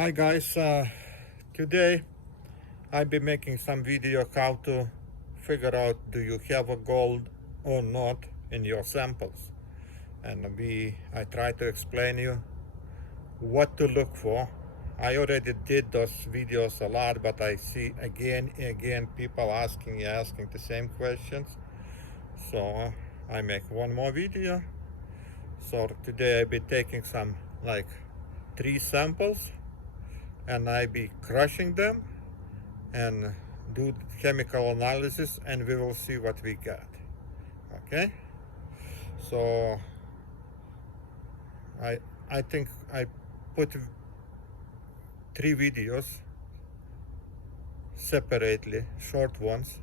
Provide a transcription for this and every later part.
Hi guys, today I'll be making some video how to figure out do you have a gold or not in your samples, and I try to explain you what to look for. I already did those videos a lot, but I see again and again people asking the same questions, so I make one more video. So today I'll be taking some like 3 samples and I be crushing them and do chemical analysis, and we will see what we got. Okay, so I think I put 3 videos separately, short ones,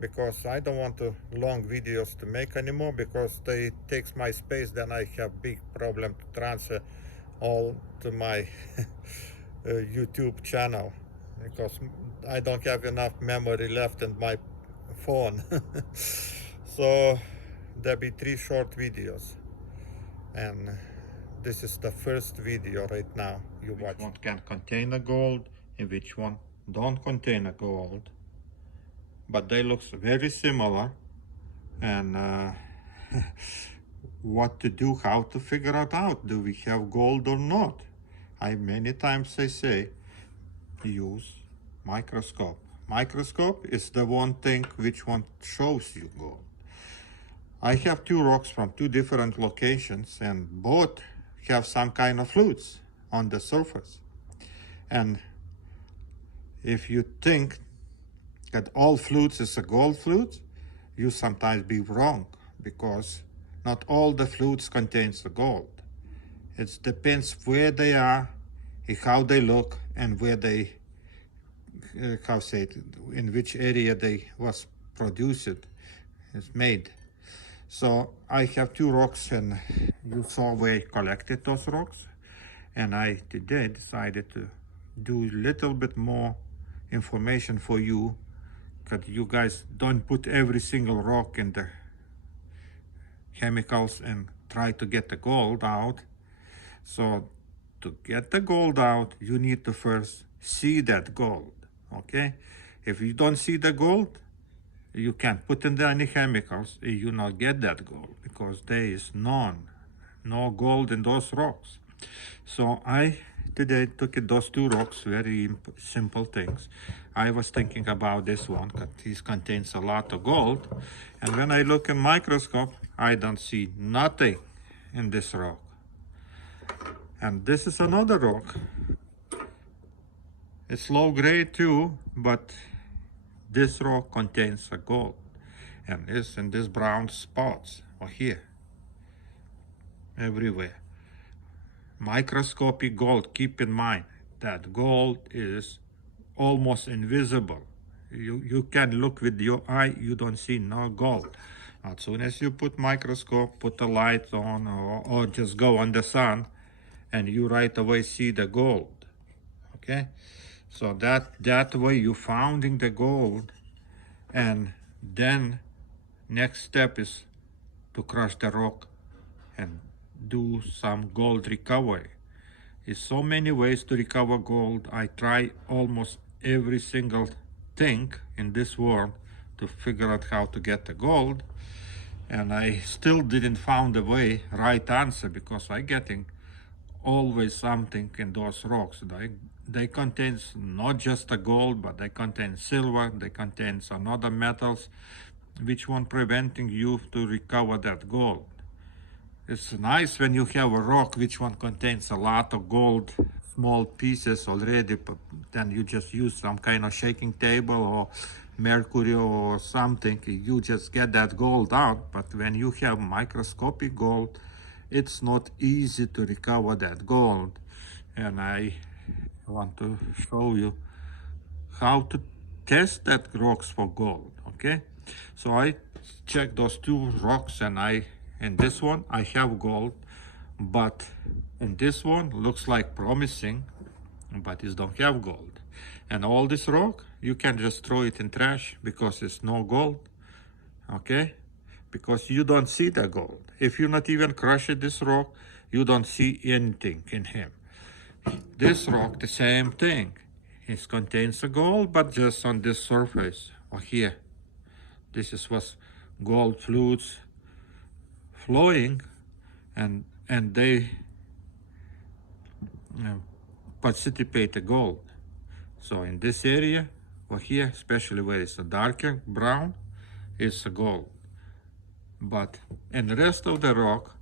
because I don't want long videos to make anymore, because they takes my space. Then I have big problem to transfer all to my YouTube channel, because I don't have enough memory left in my phone. So there'll be 3 short videos, and this is the first video right now you watch. Which one can contain a gold and which one don't contain a gold, but they look very similar, and what to do, how to figure it out, do we have gold or not. Many times I say use microscope. Microscope is the one thing which one shows you gold. I have 2 rocks from 2 different locations, and both have some kind of fluids on the surface. And if you think that all fluids is a gold fluid, you sometimes be wrong, because not all the fluids contains the gold. It depends where they are, how they look, and where they in which area they was produced, is made. So I have 2 rocks, and you saw where I collected those rocks, and I today decided to do a little bit more information for you, that you guys don't put every single rock in the chemicals and try to get the gold out. So to get the gold out, you need to first see that gold. Okay, if you don't see the gold, you can't put in any chemicals, you not get that gold, because there is no gold in those rocks. So I today took those 2 rocks, very simple things. I was thinking about this one, because this contains a lot of gold, and when I look in microscope, I don't see nothing in this rock. And this is another rock. It's low grade too, but this rock contains a gold, and it's in these brown spots or here, everywhere. Microscopic gold, keep in mind that gold is almost invisible. You can look with your eye, you don't see no gold. As soon as you put microscope, put the light on, or just go on the sun, and you right away see the gold. Okay, so that way you finding the gold, and then next step is to crush the rock and do some gold recovery. There's so many ways to recover gold. I try almost every single thing in this world to figure out how to get the gold, and I still didn't find the right answer, because I getting always something in those rocks. They contains not just the gold, but they contain silver, they contain some other metals, which one preventing you to recover that gold. It's nice when you have a rock which one contains a lot of gold, small pieces already, but then you just use some kind of shaking table or mercury or something, you just get that gold out. But when you have microscopic gold, it's not easy to recover that gold, and I want to show you how to test that rocks for gold. Okay, so I checked those 2 rocks, and in this one I have gold, but in this one looks like promising, but it don't have gold. And all this rock, you can just throw it in trash, because it's no gold. Okay, because you don't see the gold. If you not even crush this rock, you don't see anything in him. This rock, the same thing. It contains the gold, but just on this surface or here. This is what gold fluids flowing, and they participate the gold. So in this area or here, especially where it's a darker brown, it's a gold. But in the rest of the rock,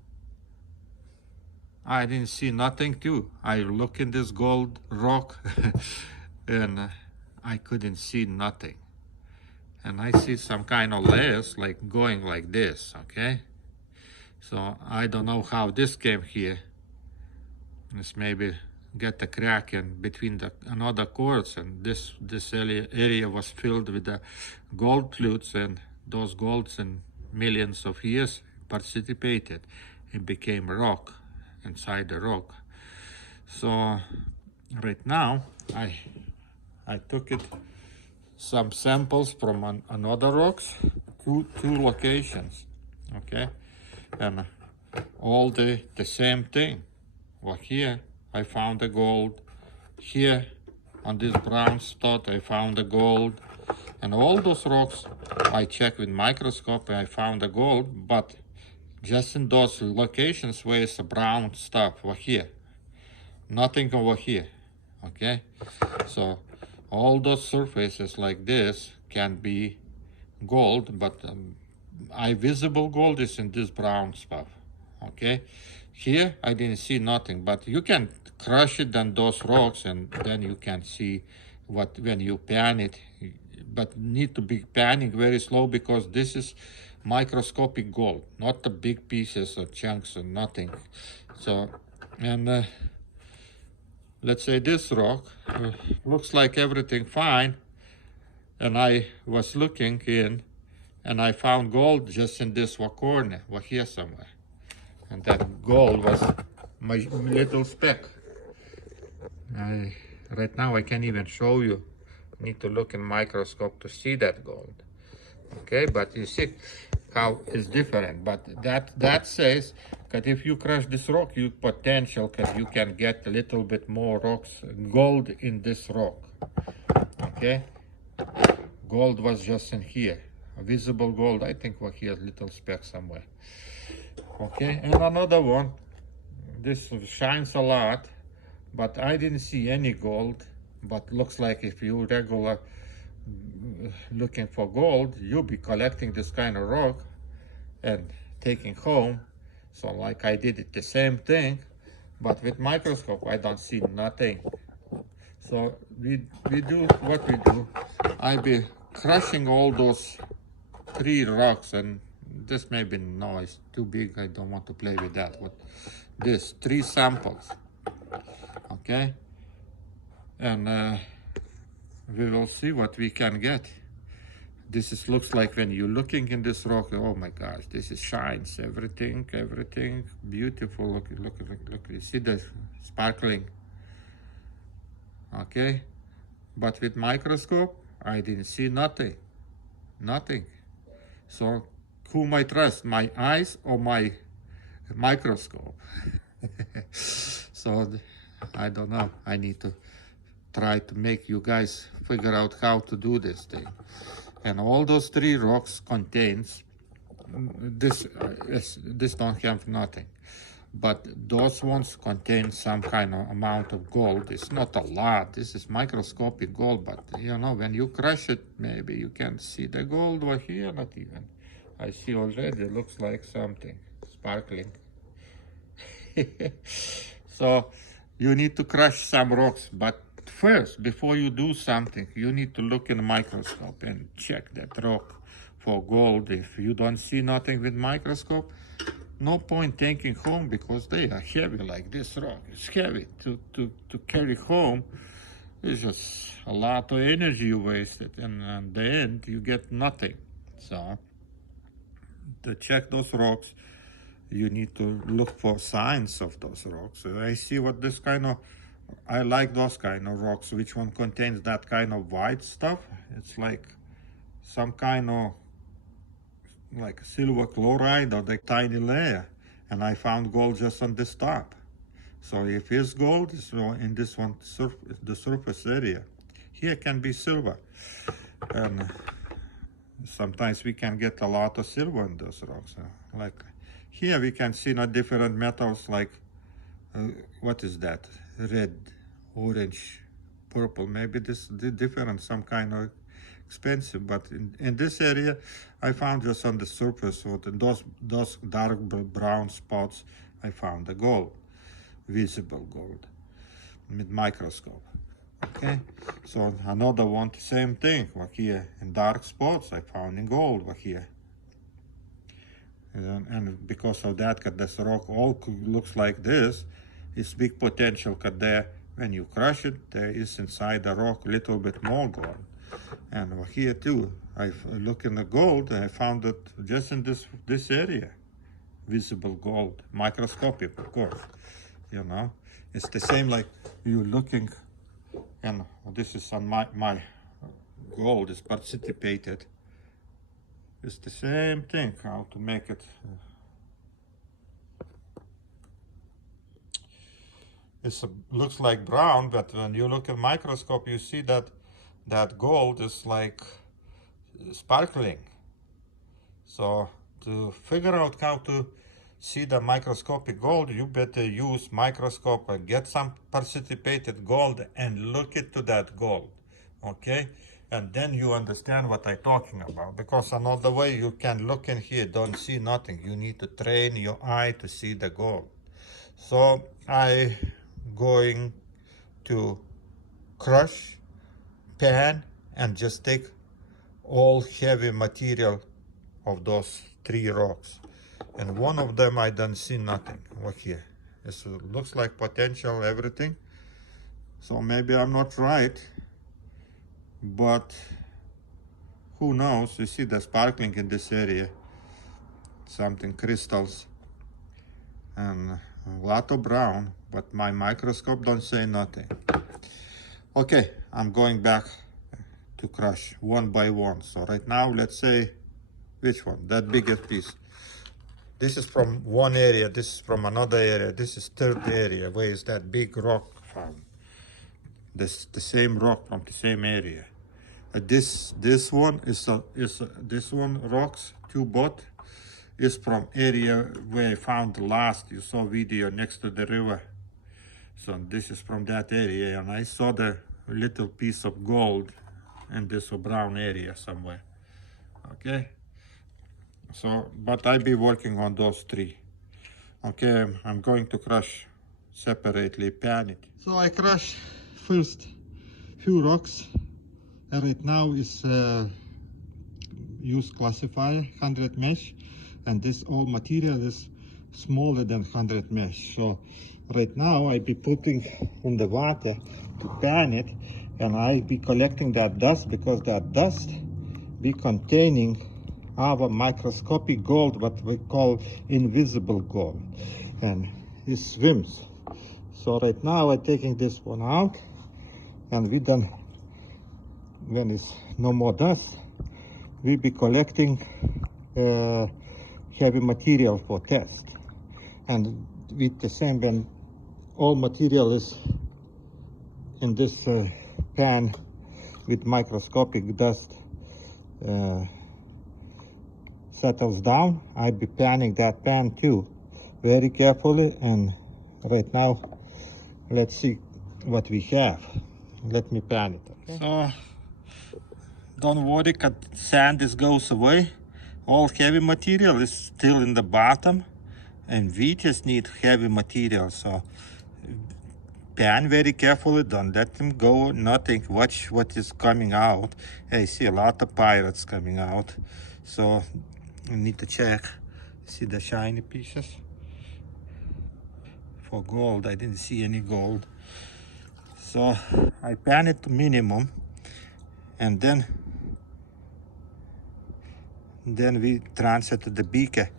I didn't see nothing too. I look in this gold rock and I couldn't see nothing. And I see some kind of layers like going like this, okay? So I don't know how this came here. This maybe get a crack in between the another quartz, and this area was filled with the gold flutes, and those golds in millions of years participated. It became rock inside the rock. So right now I took it some samples from another rocks, two locations, okay, and all the same thing. Well, here I found the gold. Here on this brown spot I found the gold, and all those rocks I checked with microscope and I found the gold, but just in those locations where it's a brown stuff over here, nothing over here, okay? So all those surfaces like this can be gold, but visible gold is in this brown stuff, okay? Here I didn't see nothing, but you can crush it on those rocks and then you can see what when you pan it, but need to be panning very slow because this is microscopic gold, not the big pieces or chunks or nothing. So, and let's say this rock looks like everything fine, and I was looking in and I found gold just in this corner, or here somewhere. And that gold was my little speck. Right now I can't even show you. I need to look in microscope to see that gold. Okay, but you see how it's different. But that says that if you crush this rock, you potential that you can get a little bit more rocks, gold in this rock. Okay, gold was just in here. Visible gold, I think was here, little speck somewhere. Okay, and another one. This shines a lot, but I didn't see any gold. But looks like if you regular looking for gold, you'll be collecting this kind of rock and taking home. So like I did it the same thing, but with microscope I don't see nothing. So we do what we do. I be crushing all those 3 rocks, and this maybe no, it's too big. I don't want to play with that. But this 3 samples, okay, and we will see what we can get. This is looks like when you're looking in this rock. Oh my gosh, this is shines everything beautiful. Look. You see the sparkling, okay, but with microscope I didn't see nothing. So whom I trust, my eyes or my microscope? So I don't know. I need to try to make you guys figure out how to do this thing. And all those 3 rocks contains this. This don't have nothing, but those ones contain some kind of amount of gold. It's not a lot. This is microscopic gold, but you know, when you crush it, maybe you can see the gold over here. Not even. I see already. It looks like something sparkling. So you need to crush some rocks, but first, before you do something, you need to look in a microscope and check that rock for gold. If you don't see nothing with microscope, no point taking home, because they are heavy like this rock. It's heavy to carry home. It's just a lot of energy you wasted, and at the end you get nothing. So to check those rocks, you need to look for signs of those rocks. So I see what this kind of, I like those kind of rocks. Which one contains that kind of white stuff? It's like some kind of like silver chloride or the tiny layer. And I found gold just on this top. So if it's gold, it's in this one, the surface area. Here can be silver. And sometimes we can get a lot of silver in those rocks. Like here we can see not different metals like, what is that? Red, orange, purple. Maybe this different, some kind of expensive. But in this area, I found just on the surface, with those dark brown spots, I found the gold, visible gold, with microscope. Okay, so another one, same thing. Like here, in dark spots, I found in gold. Like here. And because of that, that this rock all looks like this, it's big potential that there, when you crush it, there is inside the rock a little bit more gold. And here too, I look in the gold, and I found it just in this area, visible gold, microscopic, of course. You know, it's the same like you looking, and this is on my gold is participated. It's the same thing, how to make it. It looks like brown, but when you look at microscope, you see that gold is like sparkling. So to figure out how to see the microscopic gold, you better use microscope and get some participated gold and look into that gold, okay? And then you understand what I'm talking about, because another way you can look in here, don't see nothing. You need to train your eye to see the gold. So I going to crush, pan, and just take all heavy material of those 3 rocks. And one of them I don't see nothing. Look here. It looks like potential everything. So maybe I'm not right, but who knows? You see the sparkling in this area, something crystals, and a lot of brown, but my microscope don't say nothing. Okay, I'm going back to crush one by one. So right now, let's say, which one? That biggest piece. This is from one area, this is from another area, this is third area. Where is that big rock from? The same rock from the same area. This one is this one rocks, 2 both, is from area where I found the last, you saw video next to the river. So this is from that area, and I saw the little piece of gold in this brown area somewhere. Okay. So, but I'll be working on those 3. Okay, I'm going to crush separately, pan it. So I crush first few rocks. And right now is use classifier 100 mesh, and this all material is smaller than 100 mesh. So right now I be putting in the water to pan it, and I be collecting that dust, because that dust be containing our microscopic gold, what we call invisible gold, and it swims. So right now I'm taking this one out, and we done, when it's no more dust, we'll be collecting heavy material for test. And with the same, when all material is in this pan with microscopic dust settles down, I'll be panning that pan too, very carefully. And right now, let's see what we have. Let me pan it. Okay? So, don't worry, sand goes away. All heavy material is still in the bottom, and we just need heavy material. So pan very carefully, don't let them go, nothing. Watch what is coming out. I see a lot of pirates coming out, so you need to check. See the shiny pieces? For gold, I didn't see any gold. So I pan it to minimum, and then we transfer to the beaker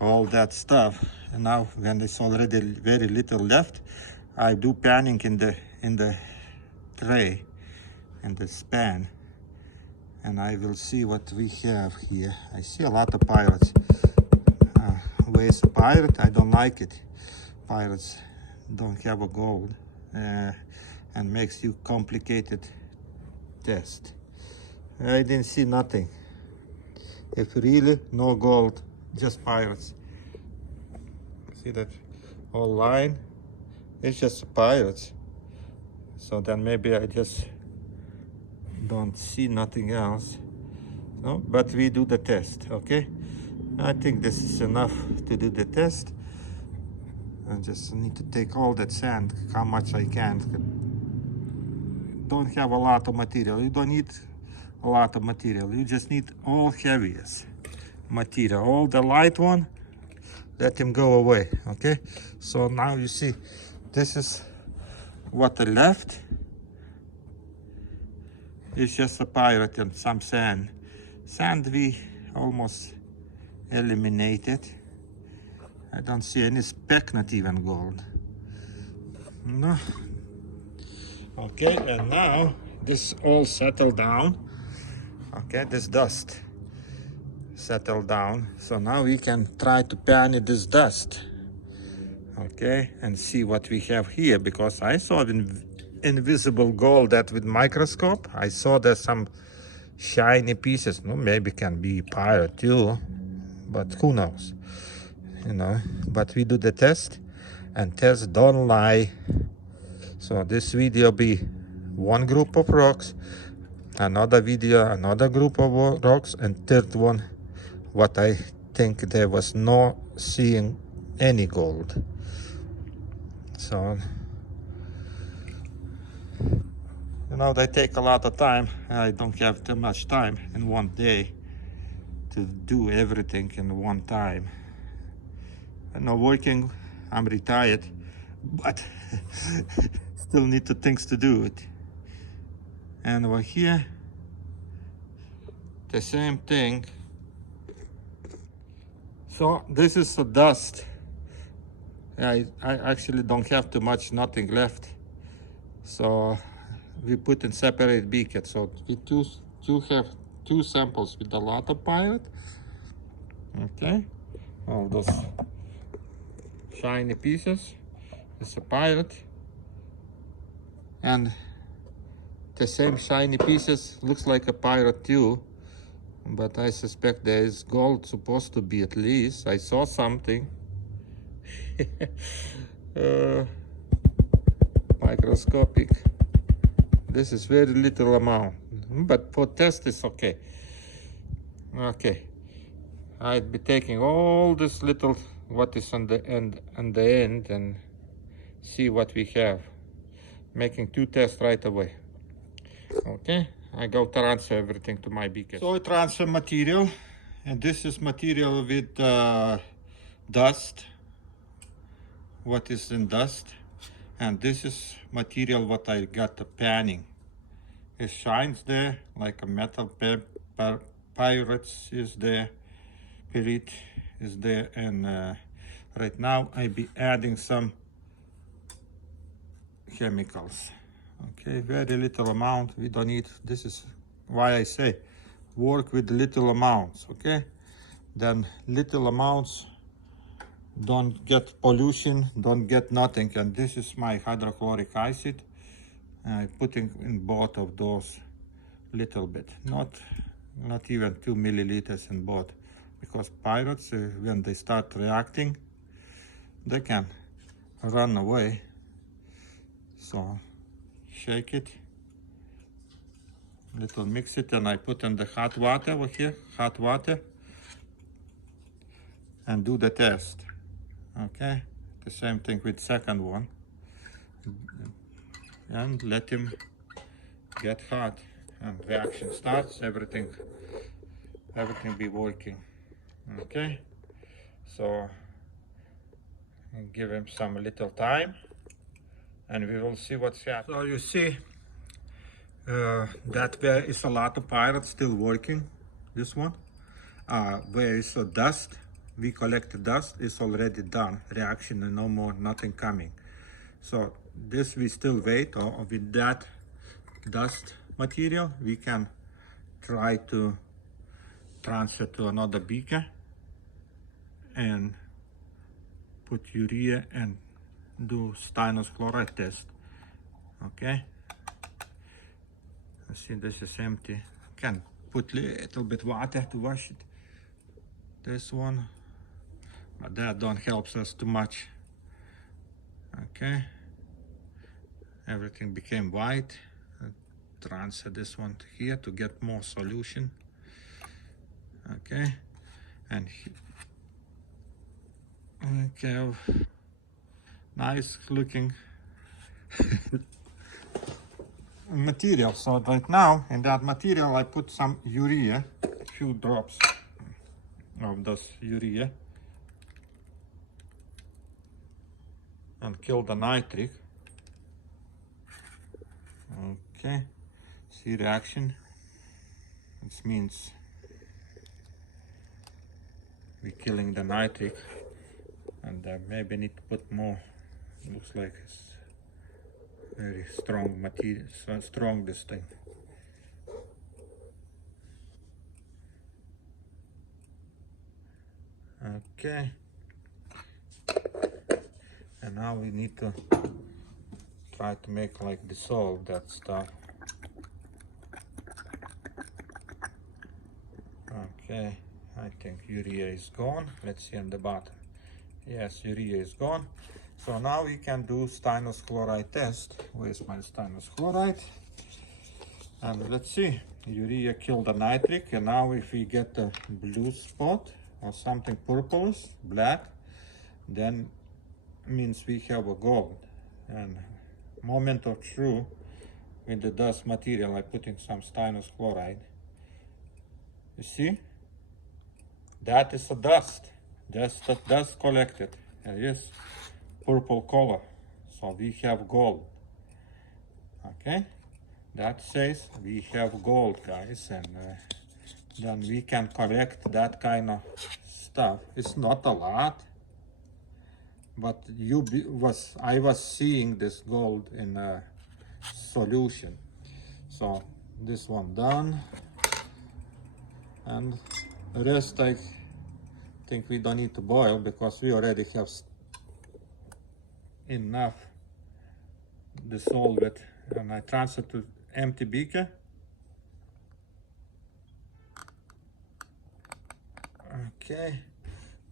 all that stuff. And now when it's already very little left, I do panning in the tray, in the span, and I will see what we have here. I see a lot of pirates. Where's pirate? I don't like it. Pirates don't have a gold, and makes you complicated test. I didn't see nothing. If really no gold, just pirates. See that whole line? It's just pirates. So then maybe I just don't see nothing else. No, but we do the test, okay? I think this is enough to do the test. I just need to take all that sand, how much I can. Don't have a lot of material. You don't need a lot of material. You just need all heaviest material. All the light one, let him go away, okay? So now you see, this is what I left. It's just a pirate and some sand. Sand we almost eliminated. I don't see any speck, not even gold. No. Okay, and now this all settled down. Okay, this dust settled down. So now we can try to pan this dust. Okay, and see what we have here, because I saw invisible gold that with microscope. I saw there's some shiny pieces. No, maybe can be pirate too, but who knows, you know. But we do the test, and tests don't lie. So this video be one group of rocks, another video another group of rocks, and third one what I think there was no seeing any gold. So you know, they take a lot of time. I don't have too much time in one day to do everything in one time. I'm not working, I'm retired, but still need to things to do it. And over here, the same thing. So this is the dust. I actually don't have too much, nothing left. So we put in separate buckets. So we have two samples with a lot of pirate. Okay, all those shiny pieces. It's a pirate, and the same shiny pieces looks like a pirate too. But I suspect there is gold supposed to be at least. I saw something. Microscopic. This is very little amount, but for test is okay. Okay, I'd be taking all this little what is on the end and see what we have. Making two tests right away. Okay, I go transfer everything to my beaker. So I transfer material, and this is material with dust. What is in dust, and this is material what I got the panning. It shines there like a metal. Pirates is there, pirate is there, and right now I be adding some chemicals. Okay, very little amount. We don't need. This is why I say work with little amounts. Okay, then little amounts don't get pollution, don't get nothing. And this is my hydrochloric acid. I putting in both of those little bit, not even 2 milliliters in both, because pirates when they start reacting, they can run away. So shake it, little mix it, and I put in the hot water over here, hot water, and do the test. Okay, the same thing with second one, and let him get hot, and reaction starts, everything be working. Okay, so give him some little time, and we will see what's happening. So you see that there is a lot of pirates still working. This one, where is the dust, we collect the dust, is already done, reaction and no more, nothing coming. So this we still wait, or with that dust material we can try to transfer to another beaker and put urea and do stannous chloride test. Okay, see, this is empty. Can put little bit water to wash it. This one, but that don't help us too much. Okay, everything became white. Transfer this one to here to get more solution. Okay, and okay, nice looking material. So right now in that material I put some urea, a few drops of this urea, and kill the nitric. Okay, see reaction. This means we're killing the nitric, and maybe need to put more. Looks like it's very strong material, so strong this thing. Okay, and now we need to try to make like dissolve that stuff. Okay, I think urea is gone. Let's see on the bottom. Yes, urea is gone. So now we can do stannous chloride test. Where's my stannous chloride? And let's see. Urea killed the nitric, and now if we get a blue spot or something purplish, black, then means we have a gold. And moment of truth, with the dust material, I'm putting some stannous chloride. You see? That is a dust. Just the dust collected. And yes, purple color. So we have gold. Okay? That says we have gold, guys, and then we can collect that kind of stuff. It's not a lot, but I was seeing this gold in a solution. So this one done, and the rest I think we don't need to boil because we already have enough dissolved, and I transfer to empty beaker. Okay,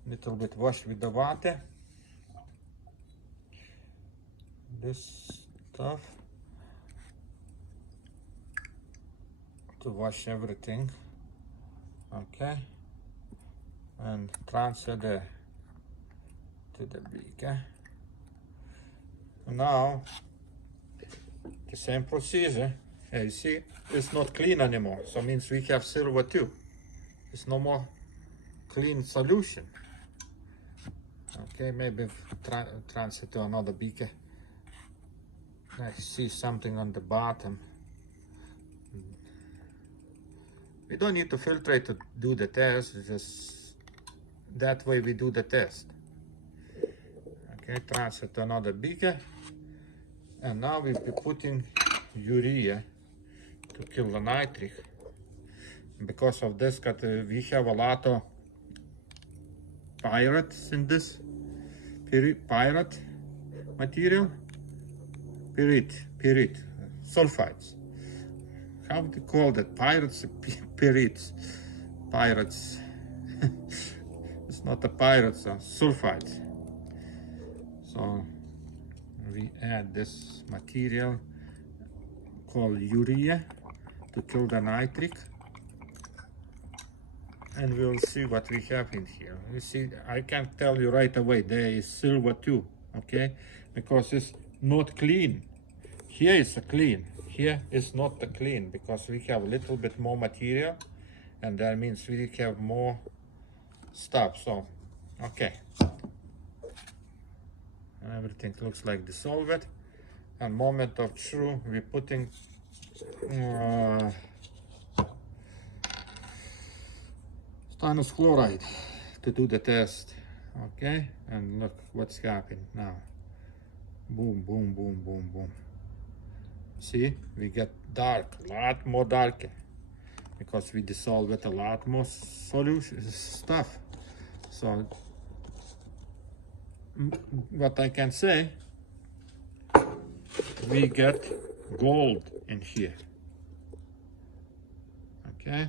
little bit wash with the water. This stuff to wash everything. Okay, and transfer to the beaker. Now the same procedure. You see, it's not clean anymore, so means we have silver too. It's no more clean solution. Okay, maybe transfer to another beaker. I see something on the bottom. We don't need to filtrate to do the test, just that way we do the test. Okay, transfer to another beaker, and now we'll be putting urea to kill the nitric. Because of this, we have a lot of pyrites in this pyrite material. Pyrite, sulfides. How do you call that? Pyrites, pyrites, pyrites. It's not the pyrites, sulfides. So we add this material called urea to kill the nitric, and we'll see what we have in here. You see, I can tell you right away there is silver too, okay, because it's not clean. Here is a clean, here is not the clean, because we have a little bit more material, and that means we have more stuff. So okay, everything looks like dissolved. And moment of truth, we're putting stannous chloride to do the test. Okay, and look what's happening now. Boom, boom, boom, boom, boom. See, we get dark, a lot more darker, because we dissolve it a lot more solution stuff. So what I can say, we get gold in here. Okay,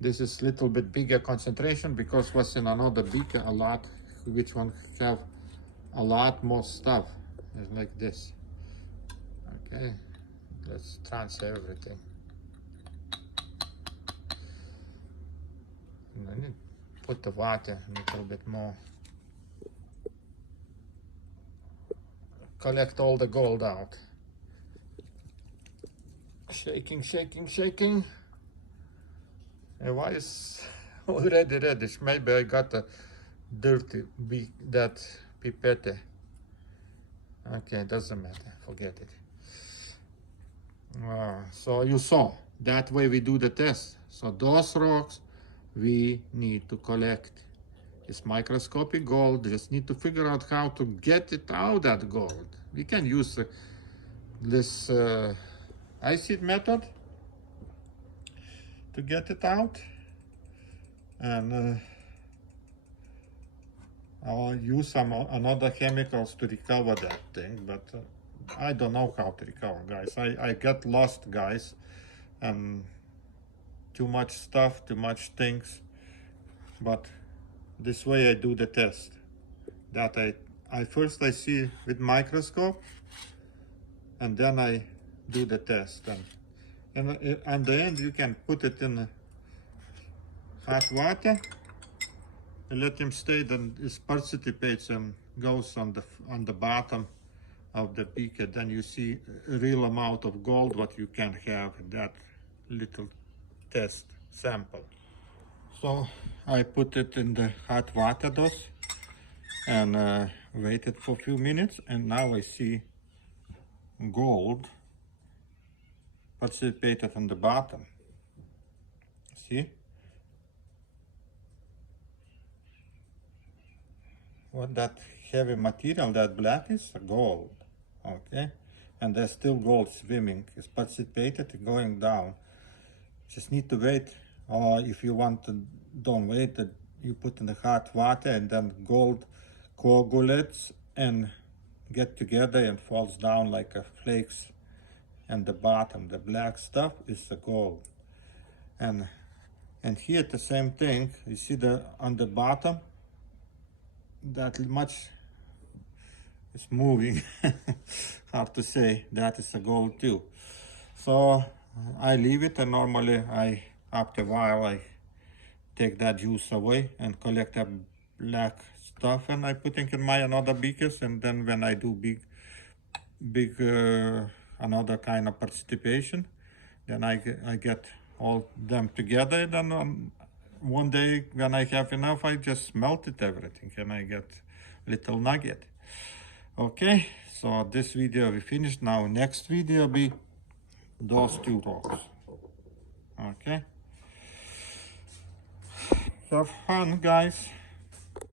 this is little bit bigger concentration because what's in another beaker a lot, which one have a lot more stuff. It's like this. Okay, let's transfer everything. And then put the water a little bit more. Collect all the gold out. Shaking, shaking, shaking. And why is already reddish? Maybe I got a dirty that pipette. Okay, doesn't matter. Forget it. So you saw that way we do the test. So those rocks we need to collect. It's microscopic gold. Just need to figure out how to get it out, that gold. We can use this acid method to get it out, and I'll use some another chemicals to recover that thing, but I don't know how to recover, guys. I get lost, guys, and too much stuff, too much things, but this way I do the test. That I first see with microscope, and then I do the test, and at the end you can put it in hot water and let him stay. Then it participates and goes on the bottom of the beaker. Then you see a real amount of gold what you can have in that little test sample. So I put it in the hot water dose and waited for a few minutes, and now I see gold participated on the bottom. See? What that heavy material, that black is gold. Okay? And there's still gold swimming. It's participated going down. Just need to wait, or if you want to, don't wait, you put in the hot water and then gold coagulates and get together and falls down like a flakes, and the bottom, the black stuff, is the gold. And here the same thing, you see on the bottom, that much is moving. Hard to say, that is the gold too. So I leave it, and normally after a while I take that juice away and collect that black stuff, and I put it in my another beakers, and then when I do big another kind of participation, then I get all them together. Then one day when I have enough, I just melted everything and I get little nugget. Okay, so this video we finished. Now next video be those two rocks. Okay, have fun, guys.